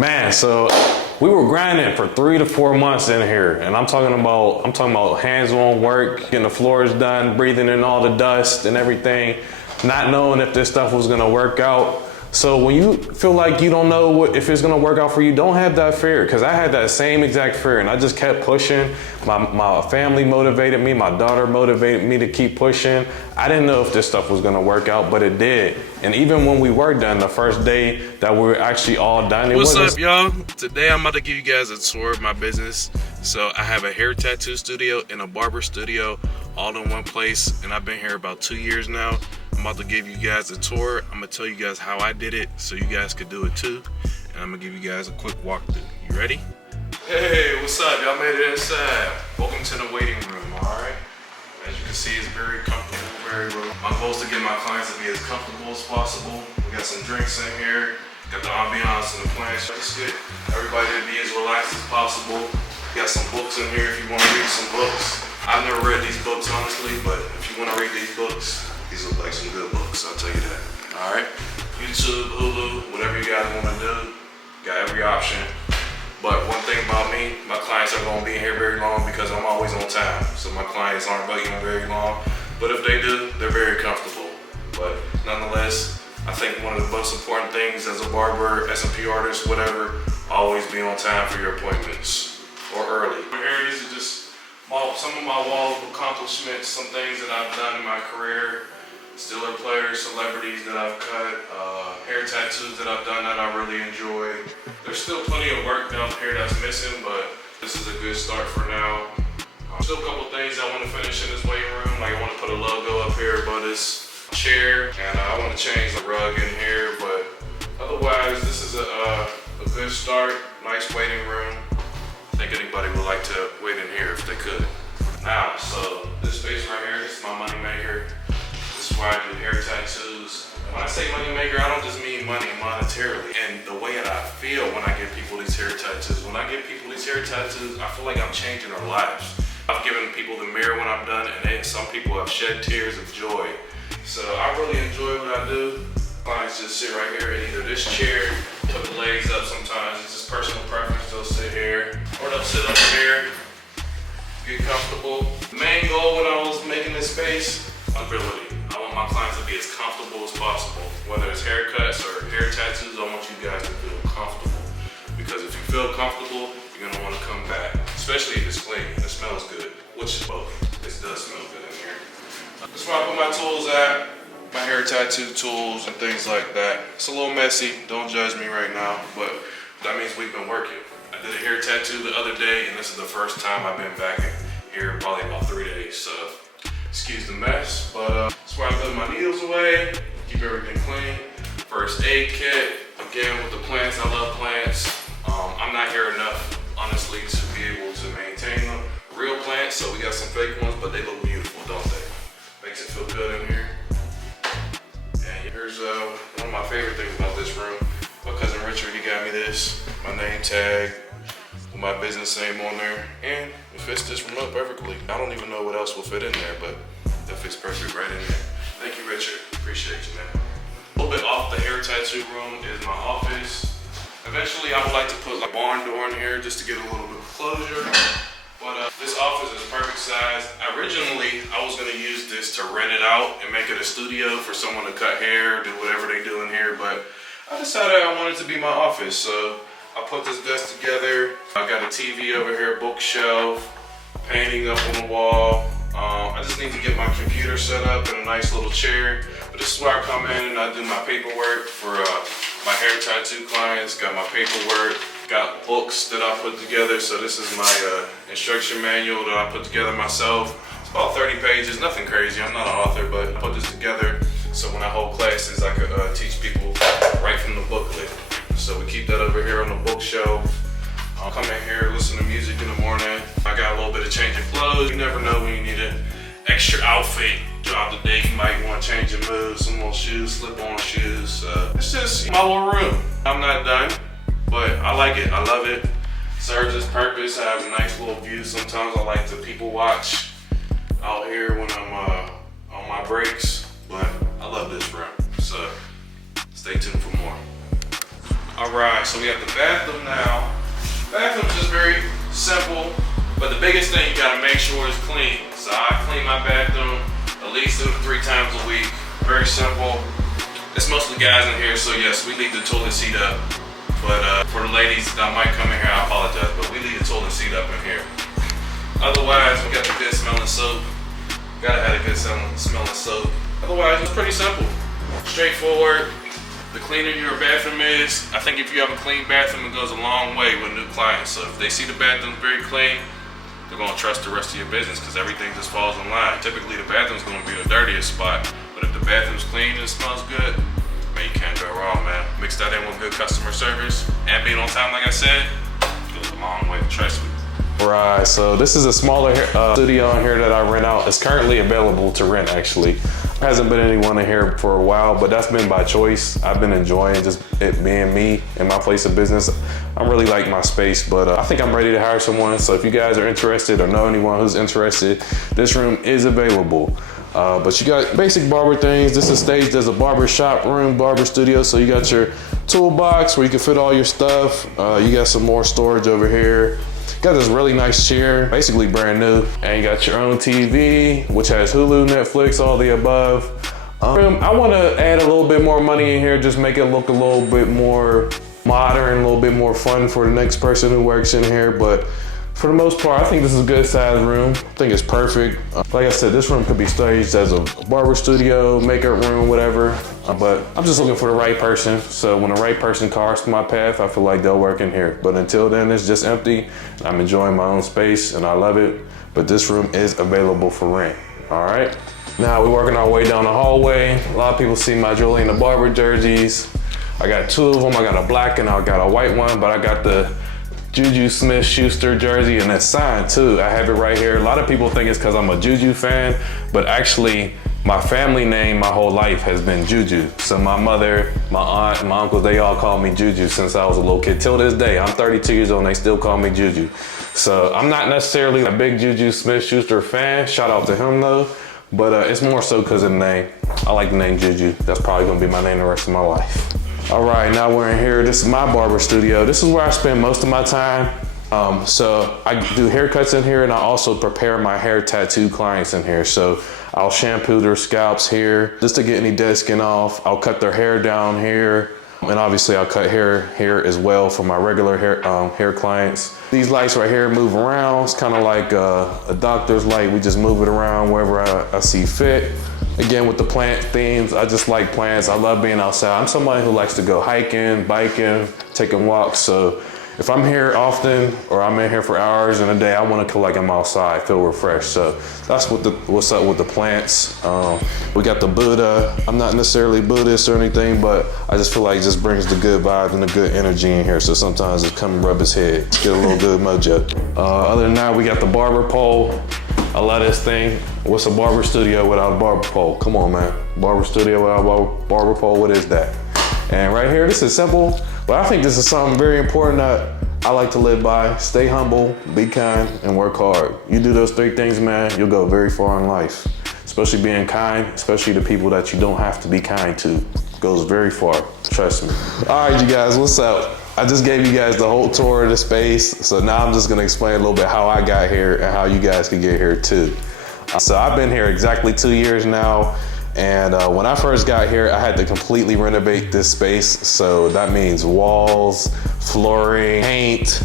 Man, so we were grinding for 3 to 4 months in here, and I'm talking about hands-on work, getting the floors done, breathing in all the dust and everything, not knowing if this stuff was gonna work out. So when you feel like you don't know if it's gonna work out for you, don't have that fear, because I had that same exact fear, and I just kept pushing. My family motivated me, my daughter motivated me to keep pushing. I didn't know if this stuff was gonna work out, but it did. And even when we were done, the first day that we were actually all done, What's up, y'all? Today I'm about to give you guys a tour of my business. So I have a hair tattoo studio and a barber studio all in one place, and I've been here about 2 years now. I'm about to give you guys a tour. I'm gonna tell you guys how I did it so you guys could do it too. And I'm gonna give you guys a quick walkthrough. You ready? Hey, what's up? Y'all made it inside. Welcome to the waiting room, all right? As you can see, it's very comfortable, very relaxed. My goal is to get my clients to be as comfortable as possible. We got some drinks in here, got the ambiance and the plants. Just get everybody to be as relaxed as possible. We got some books in here if you want to read some books. I've never read these books, honestly, but if you want to read these books, these look like some good books, I'll tell you that. All right? YouTube, Hulu, whatever you guys want to do, got every option. But one thing about me, my clients aren't gonna be in here very long because I'm always on time. So my clients aren't waiting very long. But if they do, they're very comfortable. But nonetheless, I think one of the most important things as a barber, SMP artist, whatever, always be on time for your appointments or early. Here, these are just some of my wall of accomplishments, some things that I've done in my career. Stiller players, celebrities that I've cut, hair tattoos that I've done that I really enjoy. There's still plenty of work down here that's missing, but this is a good start for now. Still a couple things I want to finish in this waiting room. Like I want to put a logo up here above this chair, and I want to change the rug in here, but otherwise this is a good start. Nice waiting room. I think anybody would like to wait in here if they could. Now, so this space right here, this is my money maker. This is where I do hair tattoos. And when I say money maker, I don't just mean money monetarily. And the way that I feel when I give people these hair tattoos, when I give people these hair tattoos, I feel like I'm changing their lives. I've given people the mirror when I'm done, and some people have shed tears of joy. So I really enjoy what I do. Clients just sit right here in either this chair, put the legs up sometimes. It's just personal preference. They'll sit here, or they'll sit over here, get comfortable. The main goal when I was making this space, ability. I want my clients to be as comfortable as possible. Whether it's haircuts or hair tattoos, I want you guys to feel comfortable. Because if you feel comfortable, you're gonna want to come back. Especially if it's clean and it smells good, which is both. It does smell good in here. That's where I put my tools at, my hair tattoo tools and things like that. It's a little messy, don't judge me right now, but that means we've been working. I did a hair tattoo the other day, and this is the first time I've been back in here probably about 3 days, so excuse the mess, but that's where I put my needles away, keep everything clean. First aid kit, again with the plants, I love plants. I'm not here enough, honestly, to be able to maintain them. Real plants, so we got some fake ones, but they look beautiful, don't they? Makes it feel good in here. And here's one of my favorite things about this room. My cousin Richard, he got me this, my name tag, with my business name on there, and it fits this room up perfectly. I don't even know what else will fit in there, but that fits perfect right in there. Thank you, Richard. Appreciate you, man. A little bit off the hair tattoo room is my office. Eventually, I would like to put like a barn door in here just to get a little bit of closure. But this office is perfect size. Originally, I was gonna use this to rent it out and make it a studio for someone to cut hair, do whatever they do in here, but I decided I wanted it to be my office, so I put this desk together. I got a TV over here, bookshelf, painting up on the wall. I just need to get my computer set up in a nice little chair. But this is where I come in and I do my paperwork for my hair tattoo clients. Got my paperwork, got books that I put together. So this is my instruction manual that I put together myself. It's about 30 pages, nothing crazy. I'm not an author, but I put this together so when I hold classes, I could teach people right from the booklet. So we keep that over here on the bookshelf. I'll come in here, listen to music in the morning. I got a little bit of change of clothes. You never know when you need an extra outfit throughout the day. You might want to change your mood, some little shoes, slip-on shoes. It's just my little room. I'm not done, but I like it. I love it. Serves its purpose. I have a nice little view. Sometimes I like to people watch out here when I'm on my breaks, but I love this room. So stay tuned for more. All right, so we have the bathroom now. Bathroom's just very simple, but the biggest thing you gotta make sure is clean. So I clean my bathroom at least 2 to 3 times a week. Very simple. It's mostly guys in here, so yes, we leave the toilet seat up. But for the ladies that might come in here, I apologize, but we leave the toilet seat up in here. Otherwise, we got the good smelling soap. Gotta have a good smelling soap. Otherwise, it's pretty simple. Straightforward. The cleaner your bathroom is, I think if you have a clean bathroom, it goes a long way with new clients. So if they see the bathroom very clean, they're gonna trust the rest of your business because everything just falls in line. Typically the bathroom's gonna be the dirtiest spot, but if the bathroom's clean and it smells good, man, you can't go wrong, man. Mix that in with good customer service and being on time, like I said, goes a long way, trust me. Right, so this is a smaller studio in here that I rent out. It's currently available to rent, actually. Hasn't been anyone in here for a while, but that's been by choice. I've been enjoying just it being me in my place of business. I really like my space, but I think I'm ready to hire someone. So if you guys are interested or know anyone who's interested, this room is available. But you got basic barber things. This is staged as a barber shop room, barber studio. So you got your toolbox where you can fit all your stuff. You got some more storage over here. Got this really nice chair, basically brand new. And you got your own TV, which has Hulu, Netflix, all the above. I wanna add a little bit more money in here, just make it look a little bit more modern, a little bit more fun for the next person who works in here. But for the most part, I think this is a good sized room. I think it's perfect. Like I said, this room could be staged as a barber studio, makeup room, whatever. But I'm just looking for the right person. So when the right person crosses my path, I feel like they'll work in here. But until then, it's just empty. I'm enjoying my own space and I love it. But this room is available for rent, all right? Now we're working our way down the hallway. A lot of people see my Julie and the Barber jerseys. I got 2 of them. I got a black and I got a white one, but I got the Juju Smith-Schuster jersey and it's signed too. I have it right here. A lot of people think it's because I'm a Juju fan, but actually my family name my whole life has been Juju. So my mother, my aunt, my uncles, they all call me Juju since I was a little kid. Till this day, I'm 32 years old and they still call me Juju. So I'm not necessarily a big Juju Smith-Schuster fan. Shout out to him though. But it's more so because of the name. I like the name Juju. That's probably gonna be my name the rest of my life. All right, now we're in here. This is my barber studio. This is where I spend most of my time. So I do haircuts in here and I also prepare my hair tattoo clients in here. So I'll shampoo their scalps here just to get any dead skin off. I'll cut their hair down here. And obviously I'll cut hair here as well for my regular hair clients. These lights right here move around. It's kind of like a doctor's light. We just move it around wherever I see fit. Again, with the plant themes, I just like plants. I love being outside. I'm somebody who likes to go hiking, biking, taking walks. So if I'm here often or I'm in here for hours in a day, I want to feel like I'm outside, feel refreshed. So that's what's up with the plants. We got the Buddha. I'm not necessarily Buddhist or anything, but I just feel like it just brings the good vibes and the good energy in here. So sometimes it come and rub his head, get a little good mojo. Other than that, we got the barber pole. I love this thing. What's a barber studio without a barber pole? Come on, man. Barber studio without a barber pole, what is that? And right here, this is simple, but I think this is something very important that I like to live by. Stay humble, be kind, and work hard. You do those 3 things, man, you'll go very far in life. Especially being kind, especially to people that you don't have to be kind to. Goes very far, trust me. All right, you guys, what's up? I just gave you guys the whole tour of the space. So now I'm just gonna explain a little bit how I got here and how you guys can get here too. So I've been here exactly 2 years now. And when I first got here, I had to completely renovate this space. So that means walls, flooring, paint,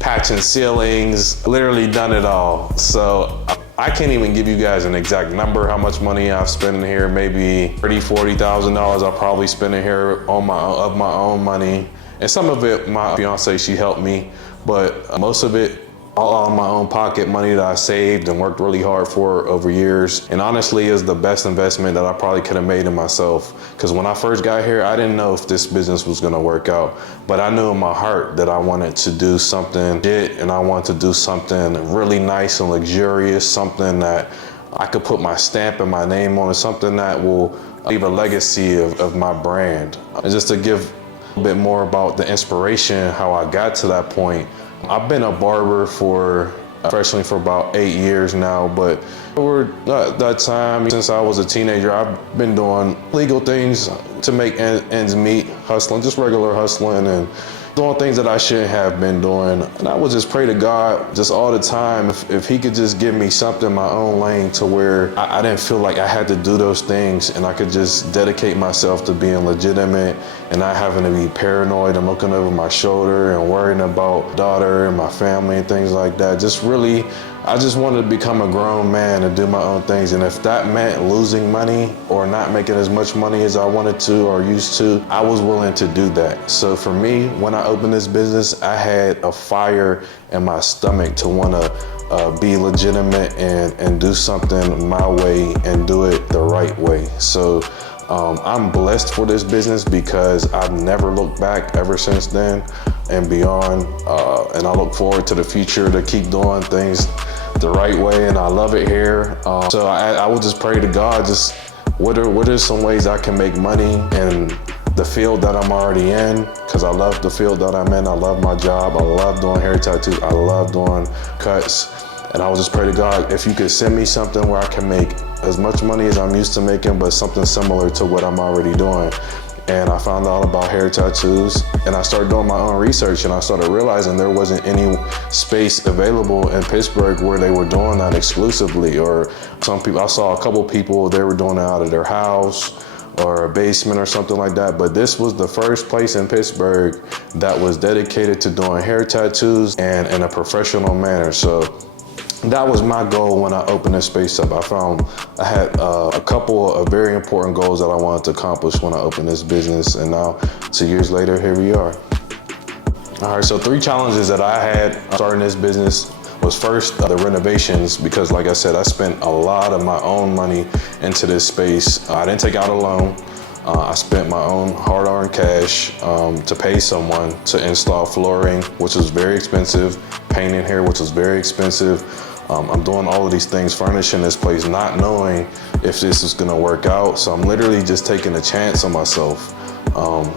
patching ceilings, literally done it all. So I can't even give you guys an exact number how much money I've spent in here. Maybe $30,000, $40,000 I'll probably spend in here of my own money. And some of it, my fiance, she helped me, but most of it, all out of my own pocket, money that I saved and worked really hard for over years. And honestly, is the best investment that I probably could have made in myself. Because when I first got here, I didn't know if this business was gonna work out, but I knew in my heart that I wanted to do something and I wanted to do something really nice and luxurious, something that I could put my stamp and my name on, something that will leave a legacy of my brand. And just to give a bit more about the inspiration, how I got to that point. I've been a barber professionally for about 8 years now, but over that time, since I was a teenager, I've been doing legal things to make ends meet, hustling, just regular hustling and doing things that I shouldn't have been doing. And I would just pray to God just all the time if he could just give me something in my own lane to where I didn't feel like I had to do those things and I could just dedicate myself to being legitimate and not having to be paranoid and looking over my shoulder and worrying about daughter and my family and things like that. Just really, I just wanted to become a grown man and do my own things. And if that meant losing money or not making as much money as I wanted to or used to, I was willing to do that. So for me, when I opened this business, I had a fire in my stomach to want to be legitimate and do something my way and do it the right way. So I'm blessed for this business because I've never looked back ever since then and beyond. And I look forward to the future to keep doing things the right way, and I love it here. So I would just pray to God, just what are some ways I can make money in the field that I'm already in, because I love the field that I'm in. I love my job. I love doing hair tattoos. I love doing cuts. And I would just pray to God, if you could send me something where I can make as much money as I'm used to making, but something similar to what I'm already doing. And I found out about hair tattoos and I started doing my own research and I started realizing there wasn't any space available in Pittsburgh where they were doing that exclusively. Or some people, I saw a couple people, they were doing it out of their house or a basement or something like that. But this was the first place in Pittsburgh that was dedicated to doing hair tattoos and in a professional manner. So that was my goal when I opened this space up. I had a couple of very important goals that I wanted to accomplish when I opened this business, and now 2 years later, here we are. All right, so 3 challenges that I had starting this business was first the renovations, because like I said, I spent a lot of my own money into this space. I didn't take out a loan. I spent my own hard-earned cash to pay someone to install flooring, which was very expensive, painting here, which was very expensive. I'm doing all of these things, furnishing this place, not knowing if this is gonna work out. So I'm literally just taking a chance on myself.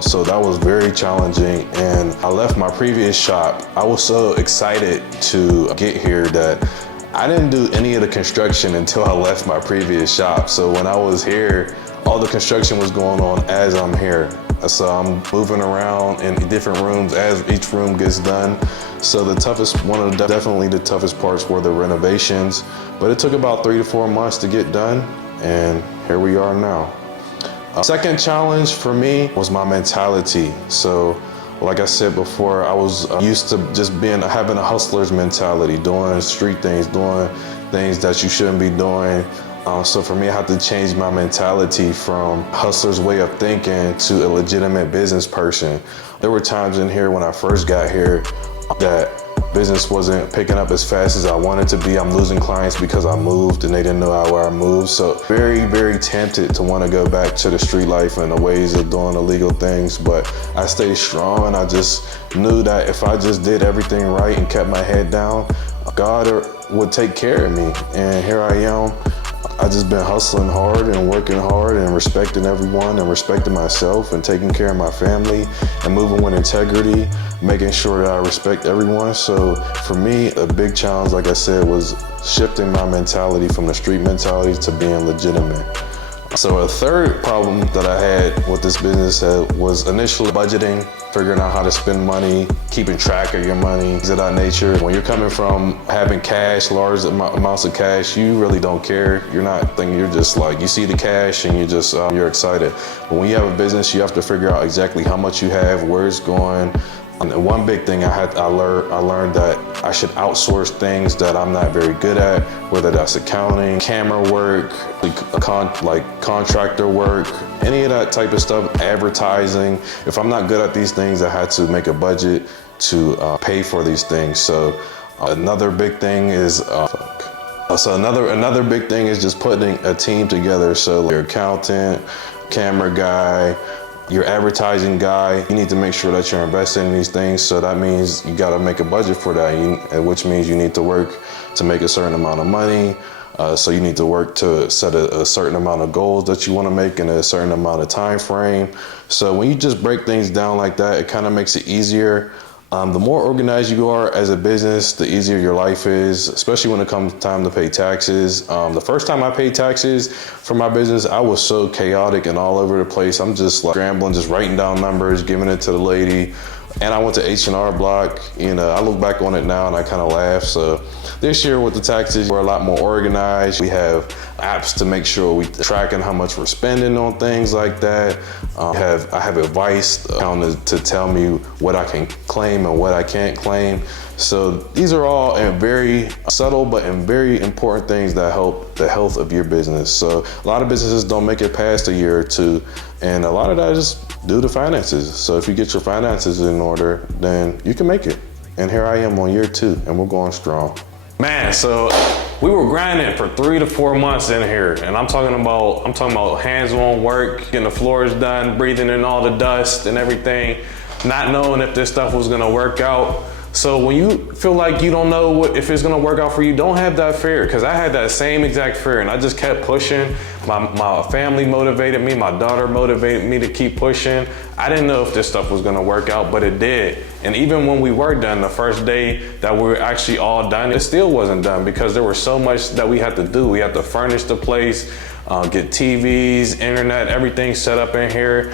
So that was very challenging. And I left my previous shop. I was so excited to get here that I didn't do any of the construction until I left my previous shop. So when I was here, all the construction was going on as I'm here. So I'm moving around in different rooms as each room gets done. So definitely the toughest parts were the renovations, but it took about 3 to 4 months to get done, and here we are now. Second challenge for me was my mentality. So like I said before, I was used to just having a hustler's mentality, doing street things, doing things that you shouldn't be doing. So for me, I had to change my mentality from hustler's way of thinking to a legitimate business person. There were times in here when I first got here that business wasn't picking up as fast as I wanted to be. I'm losing clients because I moved and they didn't know where I moved. So very, very tempted to want to go back to the street life and the ways of doing illegal things. But I stayed strong and I just knew that if I just did everything right and kept my head down, God would take care of me. And here I am. I just been hustling hard and working hard and respecting everyone and respecting myself and taking care of my family and moving with integrity, making sure that I respect everyone. So for me, a big challenge, like I said, was shifting my mentality from the street mentality to being legitimate. So a third problem that I had with this business was initially budgeting, figuring out how to spend money, keeping track of your money, things of that nature. When you're coming from having cash, large amounts of cash, you really don't care. You're not thinking, you're just like, you see the cash and you're excited. But when you have a business, you have to figure out exactly how much you have, where it's going. And one big thing I learned that I should outsource things that I'm not very good at, whether that's accounting, camera work, like contractor work, any of that type of stuff, advertising. If I'm not good at these things, I had to make a budget to pay for these things. So another big thing is another big thing is just putting a team together. So your accountant, camera guy, your advertising guy, you need to make sure that you're investing in these things. So that means you gotta make a budget for that, which means you need to work to make a certain amount of money. So you need to work to set a certain amount of goals that you wanna make in a certain amount of time frame. So when you just break things down like that, it kind of makes it easier The more organized you are as a business, the easier your life is, especially when it comes time to pay taxes. The first time I paid taxes for my business, I was so chaotic and all over the place. I'm just like scrambling, just writing down numbers, giving it to the lady. And I went to H&R Block. You know, I look back on it now and I kind of laugh. So this year with the taxes, we're a lot more organized. We have apps to make sure we're tracking how much we're spending on things like that. I have advice to tell me what I can claim and what I can't claim. So these are all very subtle but very important things that help the health of your business. So a lot of businesses don't make it past a year or two, and a lot of that is due to finances. So if you get your finances in order, then you can make it. And here I am on year 2, and we're going strong. Man, so we were grinding for 3 to 4 months in here, and I'm talking about hands-on work, getting the floors done, breathing in all the dust and everything, not knowing if this stuff was gonna work out. So when you feel like you don't know if it's gonna work out for you, don't have that fear, because I had that same exact fear, and I just kept pushing. My family motivated me, my daughter motivated me to keep pushing. I didn't know if this stuff was gonna work out, but it did. And even when we were done, the first day that we were actually all done, it still wasn't done because there was so much that we had to do. We had to furnish the place, get TVs, internet, everything set up in here.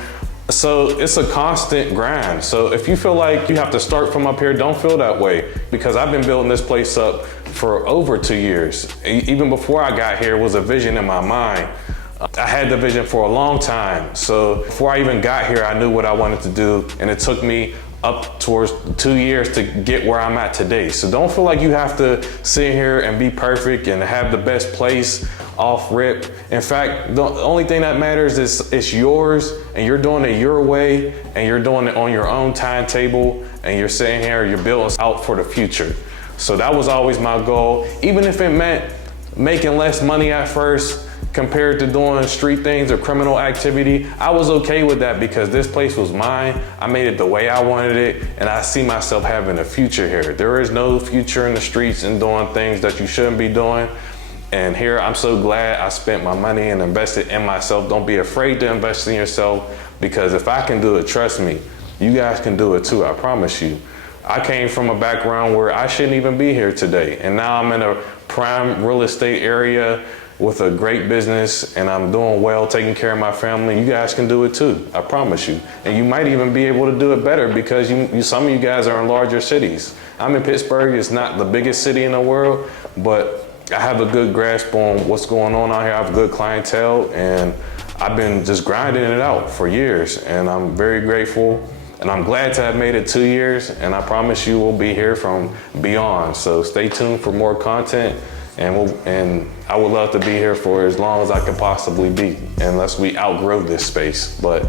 So it's a constant grind. So if you feel like you have to start from up here, don't feel that way, because I've been building this place up for over 2 years. Even before I got here, it was a vision in my mind. I had the vision for a long time. So before I even got here, I knew what I wanted to do, and it took me up towards 2 years to get where I'm at today. So don't feel like you have to sit here and be perfect and have the best place off rip. In fact, the only thing that matters is it's yours, and you're doing it your way, and you're doing it on your own timetable, and you're sitting here, you're building out for the future. So that was always my goal. Even if it meant making less money at first compared to doing street things or criminal activity, I was okay with that because this place was mine. I made it the way I wanted it, and I see myself having a future here. There is no future in the streets and doing things that you shouldn't be doing. And here, I'm so glad I spent my money and invested in myself. Don't be afraid to invest in yourself, because if I can do it, trust me, you guys can do it too, I promise you. I came from a background where I shouldn't even be here today. And now I'm in a prime real estate area with a great business, and I'm doing well, taking care of my family. You guys can do it too, I promise you. And you might even be able to do it better because some of you guys are in larger cities. I'm in Pittsburgh. It's not the biggest city in the world, but I have a good grasp on what's going on out here. I have a good clientele, and I've been just grinding it out for years, and I'm very grateful. And I'm glad to have made it 2 years, and I promise you we'll be here from beyond. So stay tuned for more content, and I would love to be here for as long as I can possibly be, unless we outgrow this space. But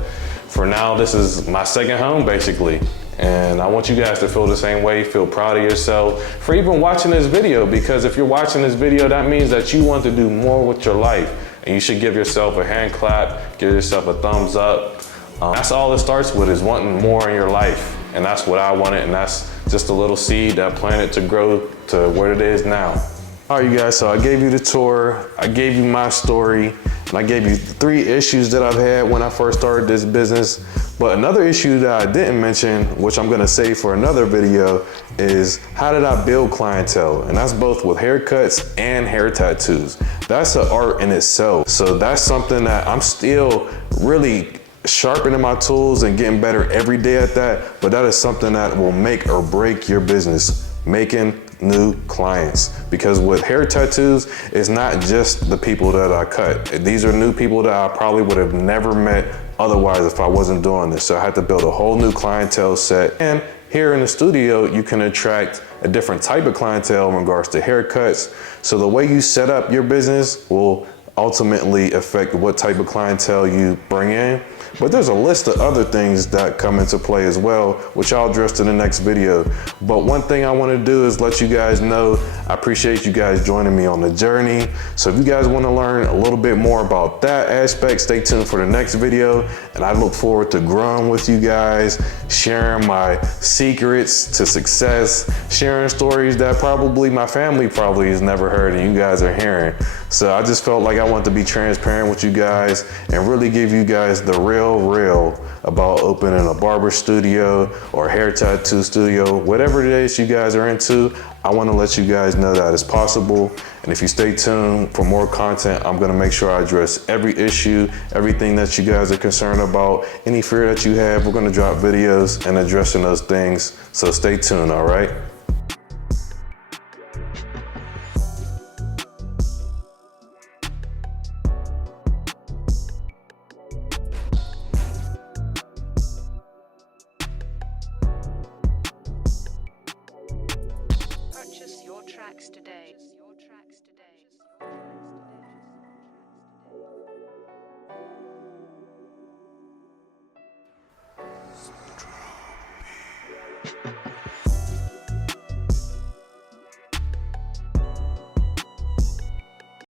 for now, this is my second home, basically. And I want you guys to feel the same way, feel proud of yourself for even watching this video, because if you're watching this video, that means that you want to do more with your life, and you should give yourself a hand clap, give yourself a thumbs up. That's all it starts with, is wanting more in your life. And that's what I wanted, and that's just a little seed that planted to grow to what it is now. All right, you guys, so I gave you the tour, I gave you my story, and I gave you 3 issues that I've had when I first started this business. But another issue that I didn't mention, which I'm gonna save for another video, is how did I build clientele? And that's both with haircuts and hair tattoos. That's an art in itself. So that's something that I'm still really sharpening my tools and getting better every day at that. But that is something that will make or break your business, making new clients. Because with hair tattoos, it's not just the people that I cut. These are new people that I probably would have never met otherwise if I wasn't doing this. So I had to build a whole new clientele set. And here in the studio, you can attract a different type of clientele in regards to haircuts. So the way you set up your business will ultimately affect what type of clientele you bring in. But there's a list of other things that come into play as well, which I'll address in the next video. But one thing I want to do is let you guys know I appreciate you guys joining me on the journey. So if you guys want to learn a little bit more about that aspect, stay tuned for the next video. And I look forward to growing with you guys, sharing my secrets to success, sharing stories that probably my family probably has never heard and you guys are hearing. So I just felt like I wanted to be transparent with you guys and really give you guys the real about opening a barber studio or hair tattoo studio, whatever it is you guys are into. I want to let you guys know that it's possible. And if you stay tuned for more content, I'm going to make sure I address every issue, everything that you guys are concerned about, any fear that you have. We're going to drop videos and addressing those things. So stay tuned, all right? Purchase your tracks today.